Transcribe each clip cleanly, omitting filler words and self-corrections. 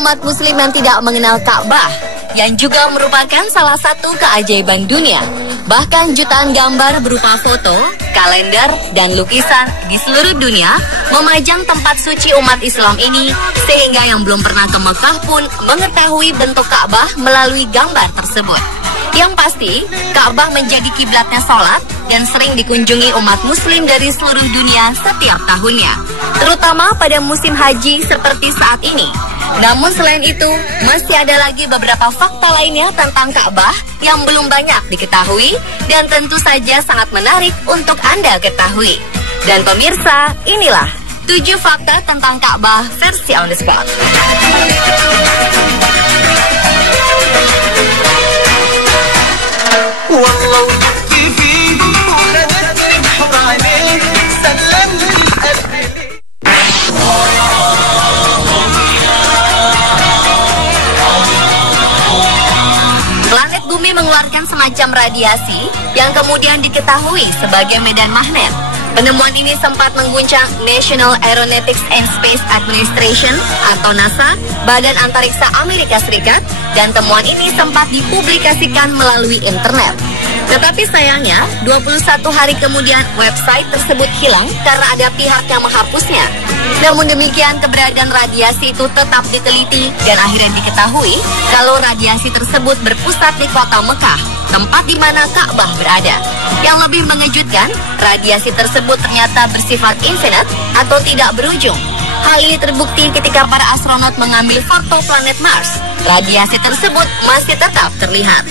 umat muslim yang tidak mengenal Ka'bah, yang juga merupakan salah satu keajaiban dunia. Bahkan jutaan gambar berupa foto, kalender, dan lukisan di seluruh dunia memajang tempat suci umat Islam ini, sehingga yang belum pernah ke Mekah pun mengetahui bentuk Ka'bah melalui gambar tersebut. Yang pasti, Ka'bah menjadi kiblatnya sholat dan sering dikunjungi umat muslim dari seluruh dunia setiap tahunnya, terutama pada musim haji seperti saat ini. Namun selain itu, masih ada lagi beberapa fakta lainnya tentang Ka'bah yang belum banyak diketahui dan tentu saja sangat menarik untuk Anda ketahui. Dan pemirsa, inilah 7 fakta tentang Ka'bah versi on the spot. Planet bumi mengeluarkan semacam radiasi yang kemudian diketahui sebagai medan magnet. Penemuan ini sempat mengguncang National Aeronautics and Space Administration atau NASA, Badan Antariksa Amerika Serikat, dan temuan ini sempat dipublikasikan melalui internet. Tetapi sayangnya, 21 hari kemudian website tersebut hilang karena ada pihak yang menghapusnya. Namun demikian, keberadaan radiasi itu tetap diteliti dan akhirnya diketahui kalau radiasi tersebut berpusat di kota Mekah, tempat di mana Ka'bah berada. Yang lebih mengejutkan, radiasi tersebut ternyata bersifat infinite atau tidak berujung. Hal ini terbukti ketika para astronot mengambil foto planet Mars. Radiasi tersebut masih tetap terlihat.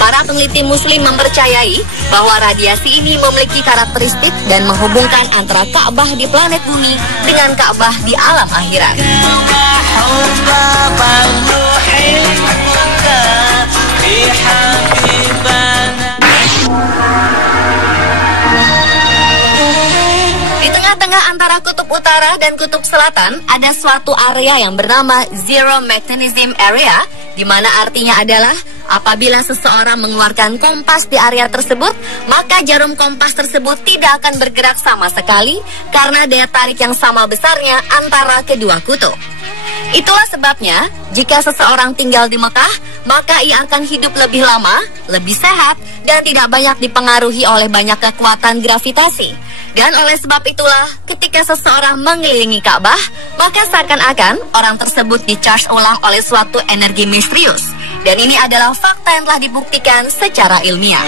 Para peneliti muslim mempercayai bahwa radiasi ini memiliki karakteristik dan menghubungkan antara Ka'bah di planet bumi dengan Ka'bah di alam akhirat. Di tengah-tengah antara kutub utara dan kutub selatan ada suatu area yang bernama Zero Magnetism Area, di mana artinya adalah apabila seseorang mengeluarkan kompas di area tersebut, maka jarum kompas tersebut tidak akan bergerak sama sekali karena daya tarik yang sama besarnya antara kedua kutub. Itulah sebabnya, jika seseorang tinggal di Mekah, maka ia akan hidup lebih lama, lebih sehat, dan tidak banyak dipengaruhi oleh banyak kekuatan gravitasi. Dan oleh sebab itulah, ketika seseorang mengelilingi Ka'bah, maka seakan-akan orang tersebut di-charge ulang oleh suatu energi misterius. Dan ini adalah fakta yang telah dibuktikan secara ilmiah.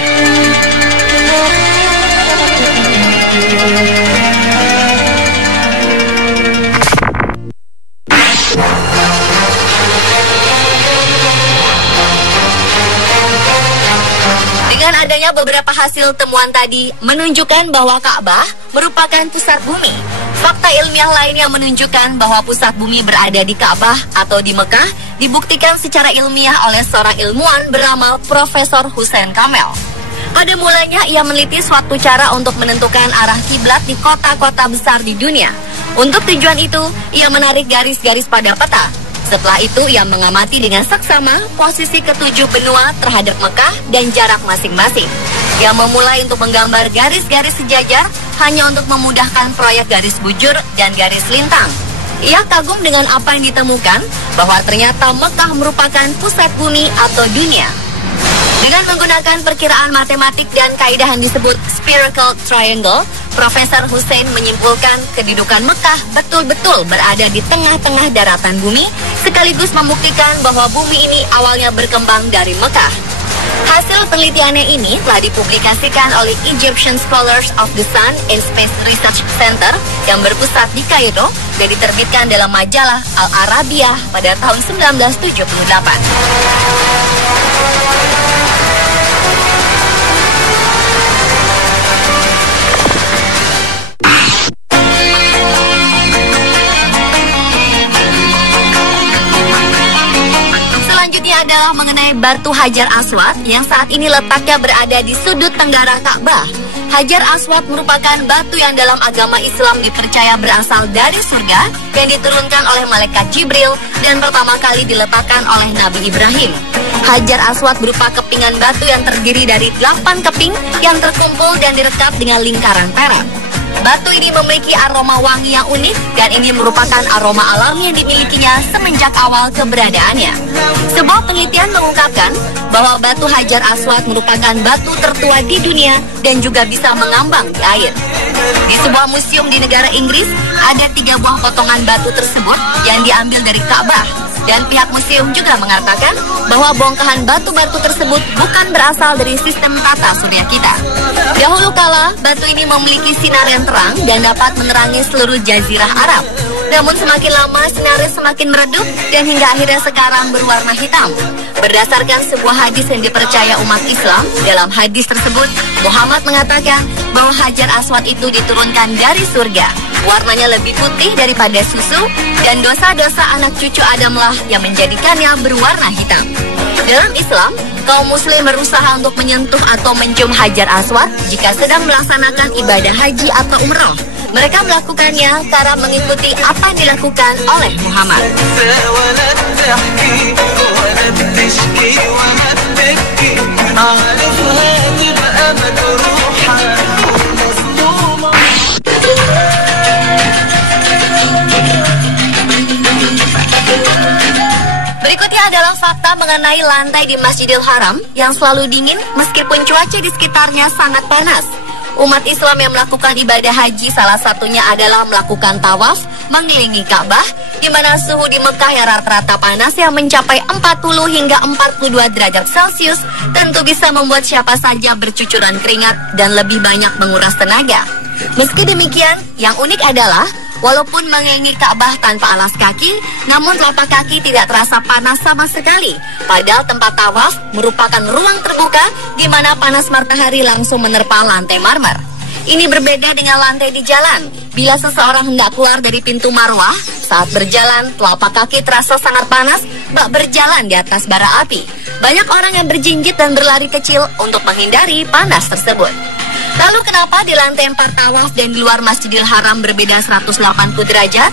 Dengan adanya beberapa hasil temuan tadi menunjukkan bahwa Ka'bah merupakan pusat bumi. Fakta ilmiah lain yang menunjukkan bahwa pusat bumi berada di Ka'bah atau di Mekah dibuktikan secara ilmiah oleh seorang ilmuwan bernama Profesor Hussein Kamel. Pada mulanya ia meneliti suatu cara untuk menentukan arah kiblat di kota-kota besar di dunia. Untuk tujuan itu, ia menarik garis-garis pada peta. Setelah itu, ia mengamati dengan seksama posisi ketujuh benua terhadap Mekah dan jarak masing-masing. Ia memulai untuk menggambar garis-garis sejajar hanya untuk memudahkan proyek garis bujur dan garis lintang. Ia kagum dengan apa yang ditemukan, bahwa ternyata Mekah merupakan pusat bumi atau dunia. Dengan menggunakan perkiraan matematik dan kaidah yang disebut spherical triangle, Profesor Hussein menyimpulkan kedudukan Mekah betul-betul berada di tengah-tengah daratan bumi, sekaligus membuktikan bahwa bumi ini awalnya berkembang dari Mekah. Hasil penelitiannya ini telah dipublikasikan oleh Egyptian Scholars of the Sun and Space Research Center yang berpusat di Kairo dan diterbitkan dalam majalah Al-Arabiyah pada tahun 1978. Adalah mengenai batu Hajar Aswad yang saat ini letaknya berada di sudut tenggara Ka'bah. Hajar Aswad merupakan batu yang dalam agama Islam dipercaya berasal dari surga yang diturunkan oleh malaikat Jibril dan pertama kali diletakkan oleh Nabi Ibrahim. Hajar Aswad berupa kepingan batu yang terdiri dari 8 keping yang terkumpul dan direkat dengan lingkaran perak. Batu ini memiliki aroma wangi yang unik dan ini merupakan aroma alami yang dimilikinya semenjak awal keberadaannya. Sebuah penelitian mengungkapkan bahwa batu Hajar Aswad merupakan batu tertua di dunia dan juga bisa mengambang di air. Di sebuah museum di negara Inggris, ada 3 buah potongan batu tersebut yang diambil dari Ka'bah. Dan pihak museum juga mengatakan bahwa bongkahan batu-batu tersebut bukan berasal dari sistem tata surya kita. Dahulu kala, batu ini memiliki sinar yang terang dan dapat menerangi seluruh jazirah Arab. Namun semakin lama sinarnya semakin meredup dan hingga akhirnya sekarang berwarna hitam. Berdasarkan sebuah hadis yang dipercaya umat Islam, dalam hadis tersebut Muhammad mengatakan bahwa Hajar Aswad itu diturunkan dari surga. Warnanya lebih putih daripada susu dan dosa-dosa anak cucu Adamlah yang menjadikannya berwarna hitam. Dalam Islam, kaum muslim berusaha untuk menyentuh atau mencium Hajar Aswad jika sedang melaksanakan ibadah haji atau umroh. Mereka melakukannya karena mengikuti apa yang dilakukan oleh Muhammad. Berikutnya adalah fakta mengenai lantai di Masjidil Haram yang selalu dingin meskipun cuaca di sekitarnya sangat panas. Umat Islam yang melakukan ibadah haji salah satunya adalah melakukan tawaf mengelilingi Ka'bah, di mana suhu di Mekah yang rata-rata panas yang mencapai 40 hingga 42 derajat Celcius tentu bisa membuat siapa saja bercucuran keringat dan lebih banyak menguras tenaga. Meski demikian, yang unik adalah walaupun mengelilingi Ka'bah tanpa alas kaki, namun telapak kaki tidak terasa panas sama sekali. Padahal tempat tawaf merupakan ruang terbuka di mana panas matahari langsung menerpa lantai marmer. Ini berbeda dengan lantai di jalan. Bila seseorang hendak keluar dari pintu Marwah, saat berjalan telapak kaki terasa sangat panas bak berjalan di atas bara api. Banyak orang yang berjinjit dan berlari kecil untuk menghindari panas tersebut. Lalu kenapa di lantai 4 tawaf dan di luar Masjidil Haram berbeda 180 derajat?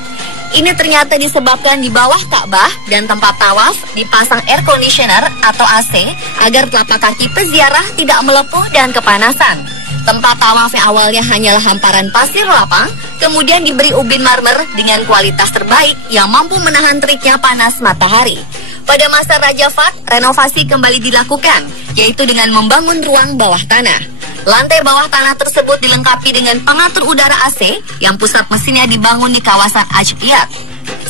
Ini ternyata disebabkan di bawah Ka'bah dan tempat tawaf dipasang air conditioner atau AC agar telapak kaki peziarah tidak melepuh dan kepanasan. Tempat tawaf yang awalnya hanyalah hamparan pasir lapang, kemudian diberi ubin marmer dengan kualitas terbaik yang mampu menahan teriknya panas matahari. Pada masa Raja Fat, renovasi kembali dilakukan, yaitu dengan membangun ruang bawah tanah. Lantai bawah tanah tersebut dilengkapi dengan pengatur udara AC yang pusat mesinnya dibangun di kawasan Ajiyat.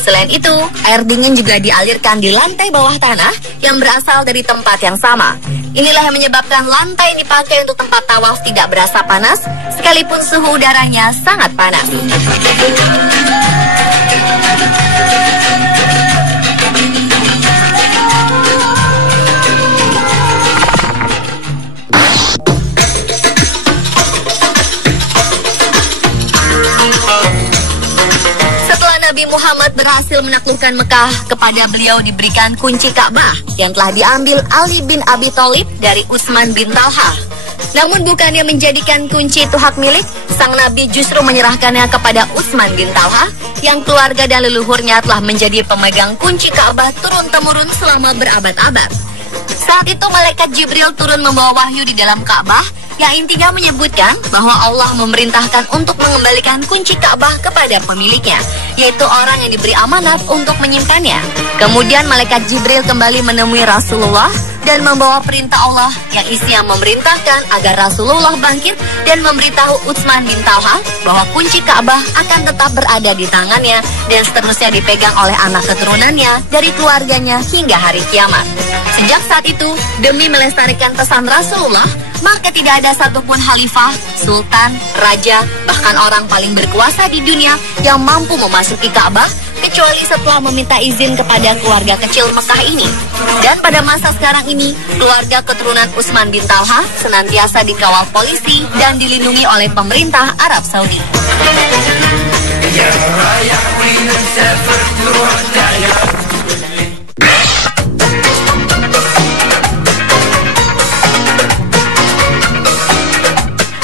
Selain itu, air dingin juga dialirkan di lantai bawah tanah yang berasal dari tempat yang sama. Inilah yang menyebabkan lantai yang dipakai untuk tempat tawaf tidak berasa panas, sekalipun suhu udaranya sangat panas. Nabi Muhammad berhasil menaklukkan Mekah, kepada beliau diberikan kunci Ka'bah yang telah diambil Ali bin Abi Thalib dari Utsman bin Talha. Namun bukannya menjadikan kunci itu hak milik, sang Nabi justru menyerahkannya kepada Utsman bin Talha yang keluarga dan leluhurnya telah menjadi pemegang kunci Ka'bah turun-temurun selama berabad-abad. Saat itu malaikat Jibril turun membawa wahyu di dalam Ka'bah yang intinya menyebutkan bahwa Allah memerintahkan untuk mengembalikan kunci Ka'bah kepada pemiliknya, yaitu orang yang diberi amanat untuk menyimpannya. Kemudian malaikat Jibril kembali menemui Rasulullah dan membawa perintah Allah yang isinya memerintahkan agar Rasulullah bangkit dan memberitahu Utsman bin Talha bahwa kunci Ka'bah akan tetap berada di tangannya dan seterusnya dipegang oleh anak keturunannya dari keluarganya hingga hari kiamat. Sejak saat itu, demi melestarikan pesan Rasulullah, maka tidak ada satupun khalifah, sultan, raja, bahkan orang paling berkuasa di dunia yang mampu memasuki Ka'bah kecuali setelah meminta izin kepada keluarga kecil Mekah ini. Dan pada masa sekarang ini, keluarga keturunan Utsman bin Talha senantiasa dikawal polisi dan dilindungi oleh pemerintah Arab Saudi.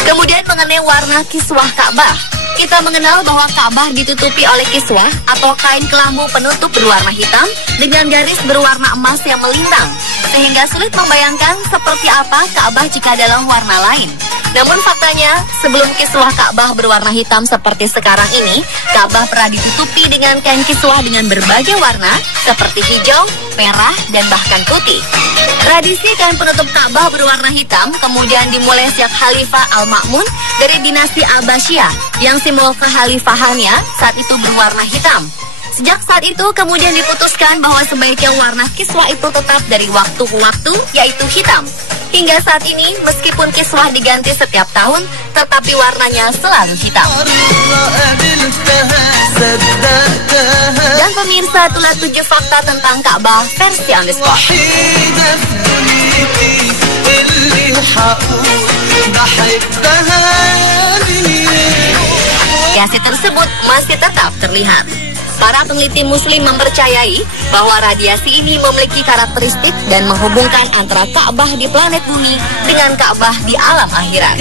Kemudian mengenai warna kiswah Ka'bah. Kita mengenal bahwa Ka'bah ditutupi oleh kiswah atau kain kelambu penutup berwarna hitam dengan garis berwarna emas yang melintang, sehingga sulit membayangkan seperti apa Ka'bah jika dalam warna lain. Namun faktanya, sebelum kiswah Ka'bah berwarna hitam seperti sekarang ini, Ka'bah pernah ditutupi dengan kain kiswah dengan berbagai warna seperti hijau, merah, dan bahkan putih. Tradisi kain penutup Ka'bah berwarna hitam kemudian dimulai sejak Khalifah Al-Ma'mun dari dinasti Abbasiyah yang simbol kekhalifahannya saat itu berwarna hitam. Sejak saat itu kemudian diputuskan bahwa sebaiknya warna kiswah itu tetap dari waktu ke waktu, yaitu hitam. Hingga saat ini, meskipun kiswah diganti setiap tahun, tetapi warnanya selalu hitam. Dan pemirsa, itulah 7 fakta tentang Ka'bah versi on the spot. Kreasi tersebut masih tetap terlihat. Para peneliti muslim mempercayai bahwa radiasi ini memiliki karakteristik dan menghubungkan antara Ka'bah di planet bumi dengan Ka'bah di alam akhirat.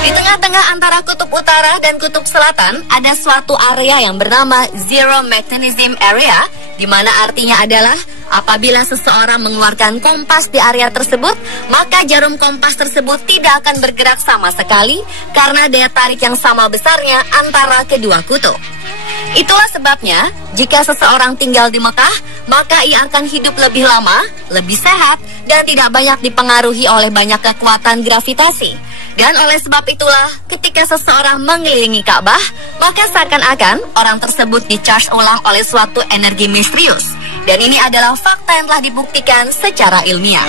Di tengah-tengah antara kutub utara dan kutub selatan ada suatu area yang bernama Zero Magnetism Area, di mana artinya adalah apabila seseorang mengeluarkan kompas di area tersebut, maka jarum kompas tersebut tidak akan bergerak sama sekali karena daya tarik yang sama besarnya antara kedua kutub. Itulah sebabnya, jika seseorang tinggal di Mekah, maka ia akan hidup lebih lama, lebih sehat, dan tidak banyak dipengaruhi oleh banyak kekuatan gravitasi. Dan oleh sebab itulah, ketika seseorang mengelilingi Ka'bah, maka seakan-akan orang tersebut di-charge ulang oleh suatu energi misterius. Dan ini adalah fakta yang telah dibuktikan secara ilmiah.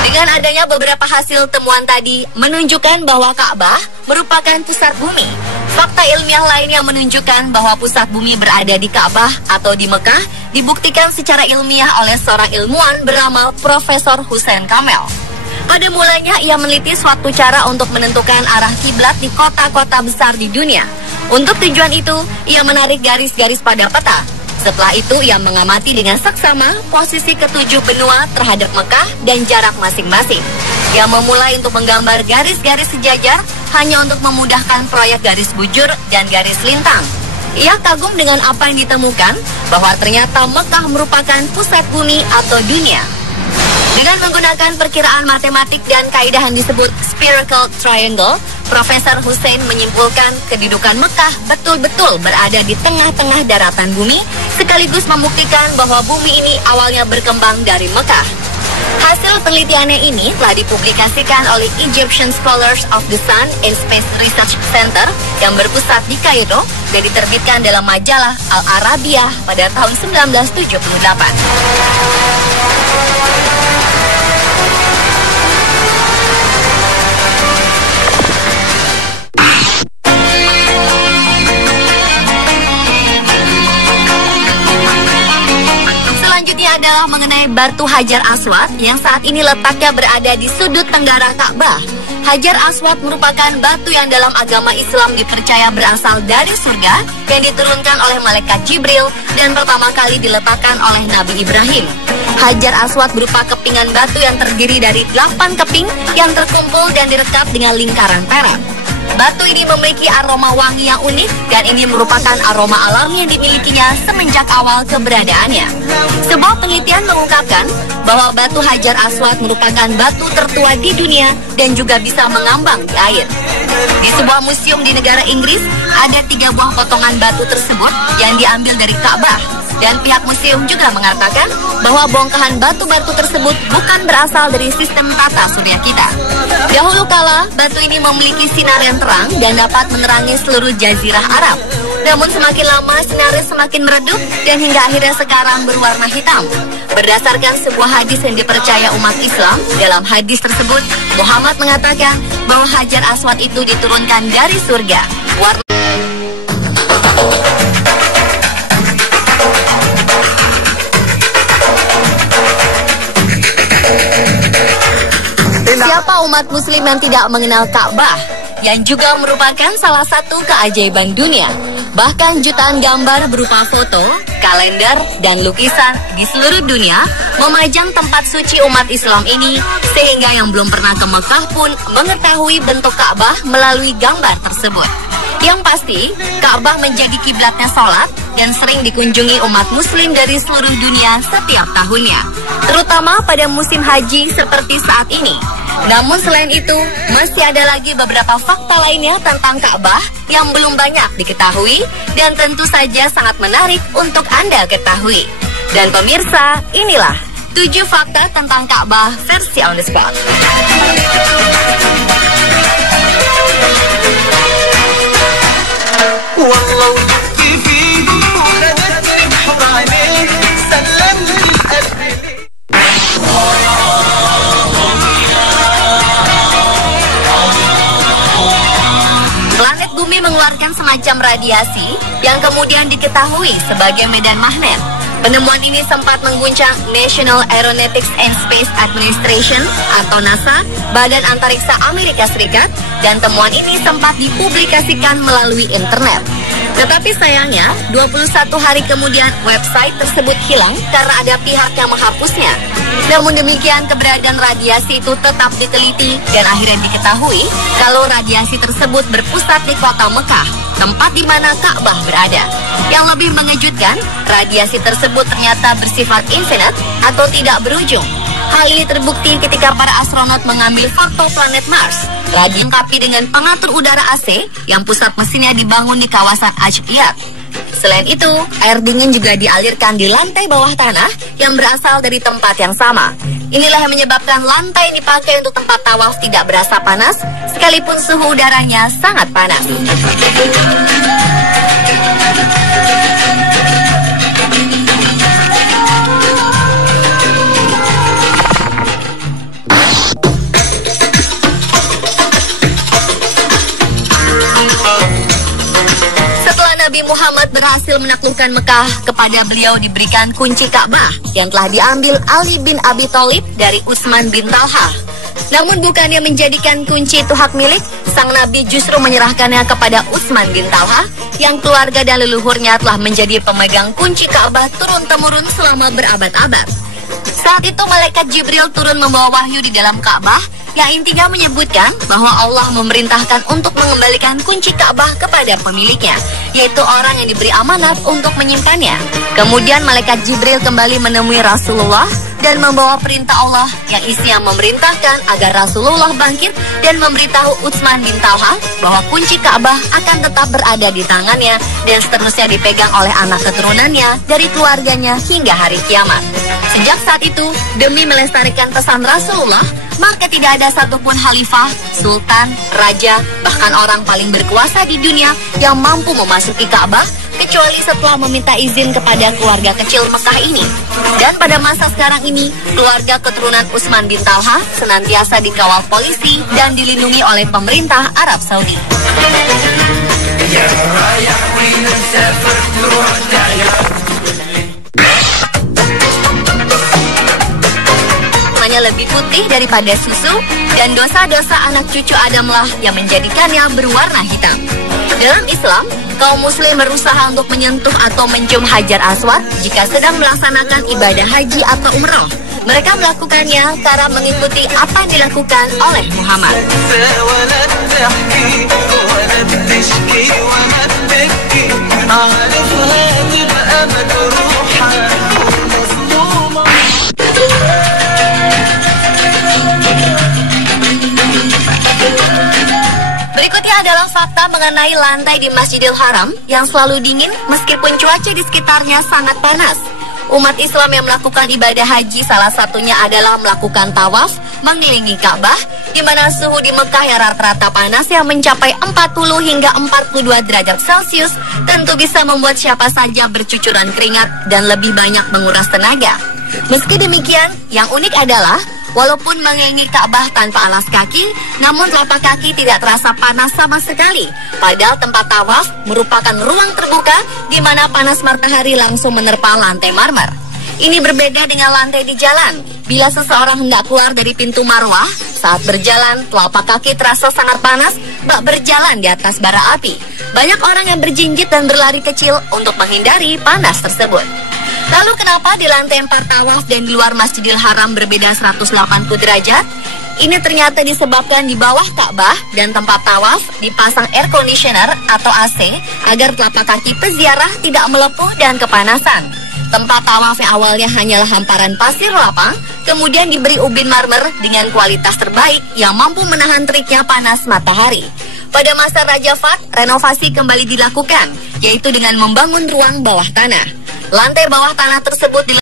Dengan adanya beberapa hasil temuan tadi menunjukkan bahwa Ka'bah merupakan pusat bumi. Fakta ilmiah lainnya menunjukkan bahwa pusat bumi berada di Ka'bah atau di Mekah dibuktikan secara ilmiah oleh seorang ilmuwan bernama Profesor Hussein Kamel. Pada mulanya ia meneliti suatu cara untuk menentukan arah kiblat di kota-kota besar di dunia. Untuk tujuan itu, ia menarik garis-garis pada peta. Setelah itu, ia mengamati dengan seksama posisi ketujuh benua terhadap Mekah dan jarak masing-masing. Ia memulai untuk menggambar garis-garis sejajar hanya untuk memudahkan proyek garis bujur dan garis lintang. Ia kagum dengan apa yang ditemukan, bahwa ternyata Mekah merupakan pusat bumi atau dunia. Dengan menggunakan perkiraan matematik dan kaidah yang disebut spherical triangle, Profesor Hussein menyimpulkan kedudukan Mekah betul-betul berada di tengah-tengah daratan bumi, sekaligus membuktikan bahwa bumi ini awalnya berkembang dari Mekah. Hasil penelitiannya ini telah dipublikasikan oleh Egyptian Scholars of the Sun and Space Research Center yang berpusat di Kairo dan diterbitkan dalam majalah Al-Arabiyah pada tahun 1978. Adalah mengenai batu Hajar Aswad yang saat ini letaknya berada di sudut tenggara Ka'bah. Hajar Aswad merupakan batu yang dalam agama Islam dipercaya berasal dari surga yang diturunkan oleh malaikat Jibril dan pertama kali diletakkan oleh Nabi Ibrahim. Hajar Aswad berupa kepingan batu yang terdiri dari 8 keping yang terkumpul dan direkat dengan lingkaran perak. Batu ini memiliki aroma wangi yang unik dan ini merupakan aroma alami yang dimilikinya semenjak awal keberadaannya. Sebuah penelitian mengungkapkan bahwa batu Hajar Aswad merupakan batu tertua di dunia dan juga bisa mengambang di air. Di sebuah museum di negara Inggris, ada 3 buah potongan batu tersebut yang diambil dari Ka'bah. Dan pihak museum juga mengatakan bahwa bongkahan batu-batu tersebut bukan berasal dari sistem tata surya kita. Dahulu kala, batu ini memiliki sinar yang terang dan dapat menerangi seluruh jazirah Arab. Namun semakin lama sinarnya semakin meredup dan hingga akhirnya sekarang berwarna hitam. Berdasarkan sebuah hadis yang dipercaya umat Islam, dalam hadis tersebut Muhammad mengatakan bahwa Hajar Aswad itu diturunkan dari surga. Siapa umat muslim yang tidak mengenal Ka'bah, yang juga merupakan salah satu keajaiban dunia? Bahkan jutaan gambar berupa foto, kalender, dan lukisan di seluruh dunia memajang tempat suci umat Islam ini, sehingga yang belum pernah ke Mekah pun mengetahui bentuk Ka'bah melalui gambar tersebut. Yang pasti, Ka'bah menjadi kiblatnya sholat dan sering dikunjungi umat muslim dari seluruh dunia setiap tahunnya, terutama pada musim haji seperti saat ini. Namun selain itu, masih ada lagi beberapa fakta lainnya tentang Ka'bah yang belum banyak diketahui dan tentu saja sangat menarik untuk Anda ketahui. Dan pemirsa, inilah 7 fakta tentang Ka'bah versi on the spot. Planet bumi mengeluarkan semacam radiasi yang kemudian diketahui sebagai medan magnet. Penemuan ini sempat mengguncang National Aeronautics and Space Administration atau NASA, Badan Antariksa Amerika Serikat, dan temuan ini sempat dipublikasikan melalui internet. Tetapi sayangnya, 21 hari kemudian website tersebut hilang karena ada pihak yang menghapusnya. Namun demikian, keberadaan radiasi itu tetap diteliti dan akhirnya diketahui kalau radiasi tersebut berpusat di kota Mekah, tempat di mana Ka'bah berada. Yang lebih mengejutkan, radiasi tersebut ternyata bersifat infinite atau tidak berujung. Hal ini terbukti ketika para astronot mengambil foto planet Mars, dilengkapi dengan pengatur udara AC yang pusat mesinnya dibangun di kawasan Ajiyat. Selain itu, air dingin juga dialirkan di lantai bawah tanah yang berasal dari tempat yang sama. Inilah yang menyebabkan lantai yang dipakai untuk tempat tawaf tidak berasa panas, sekalipun suhu udaranya sangat panas. Muhammad berhasil menaklukkan Mekah, kepada beliau diberikan kunci Ka'bah yang telah diambil Ali bin Abi Thalib dari Utsman bin Talha. Namun bukannya menjadikan kunci itu hak milik, sang Nabi justru menyerahkannya kepada Utsman bin Talha yang keluarga dan leluhurnya telah menjadi pemegang kunci Ka'bah turun-temurun selama berabad-abad. Saat itu malaikat Jibril turun membawa wahyu di dalam Ka'bah yang intinya menyebutkan bahwa Allah memerintahkan untuk mengembalikan kunci Ka'bah kepada pemiliknya, yaitu orang yang diberi amanat untuk menyimpannya. Kemudian malaikat Jibril kembali menemui Rasulullah dan membawa perintah Allah yang isinya memerintahkan agar Rasulullah bangkit dan memberitahu Utsman bin Talha bahwa kunci Ka'bah akan tetap berada di tangannya dan seterusnya dipegang oleh anak keturunannya dari keluarganya hingga hari kiamat. Sejak saat itu, demi melestarikan pesan Rasulullah, maka tidak ada satupun khalifah, sultan, raja, bahkan orang paling berkuasa di dunia yang mampu memasuki Ka'bah kecuali setelah meminta izin kepada keluarga kecil Mekah ini. Dan pada masa sekarang ini, keluarga keturunan Utsman bin Talha senantiasa dikawal polisi dan dilindungi oleh pemerintah Arab Saudi. Lebih putih daripada susu, dan dosa-dosa anak cucu Adamlah yang menjadikannya berwarna hitam. Dalam Islam, kaum muslim berusaha untuk menyentuh atau mencium Hajar Aswad jika sedang melaksanakan ibadah haji atau umroh. Mereka melakukannya karena mengikuti apa yang dilakukan oleh Muhammad. Berikutnya adalah fakta mengenai lantai di Masjidil Haram yang selalu dingin meskipun cuaca di sekitarnya sangat panas. Umat Islam yang melakukan ibadah haji salah satunya adalah melakukan tawaf mengelilingi Ka'bah, di mana suhu di Mekah yang rata-rata panas yang mencapai 40 hingga 42 derajat Celcius tentu bisa membuat siapa saja bercucuran keringat dan lebih banyak menguras tenaga. Meski demikian, yang unik adalah walaupun mengelilingi Ka'bah tanpa alas kaki, namun telapak kaki tidak terasa panas sama sekali. Padahal tempat tawaf merupakan ruang terbuka di mana panas matahari langsung menerpa lantai marmer. Ini berbeda dengan lantai di jalan. Bila seseorang hendak keluar dari pintu Marwah, saat berjalan telapak kaki terasa sangat panas, bak berjalan di atas bara api. Banyak orang yang berjinjit dan berlari kecil untuk menghindari panas tersebut. Lalu kenapa di lantai 4 tawaf dan di luar Masjidil Haram berbeda 180 derajat? Ini ternyata disebabkan di bawah Ka'bah dan tempat tawaf dipasang air conditioner atau AC agar telapak kaki peziarah tidak melepuh dan kepanasan. Tempat tawaf yang awalnya hanyalah hamparan pasir lapang, kemudian diberi ubin marmer dengan kualitas terbaik yang mampu menahan teriknya panas matahari. Pada masa Raja Fahd, renovasi kembali dilakukan, yaitu dengan membangun ruang bawah tanah. Lantai bawah tanah tersebut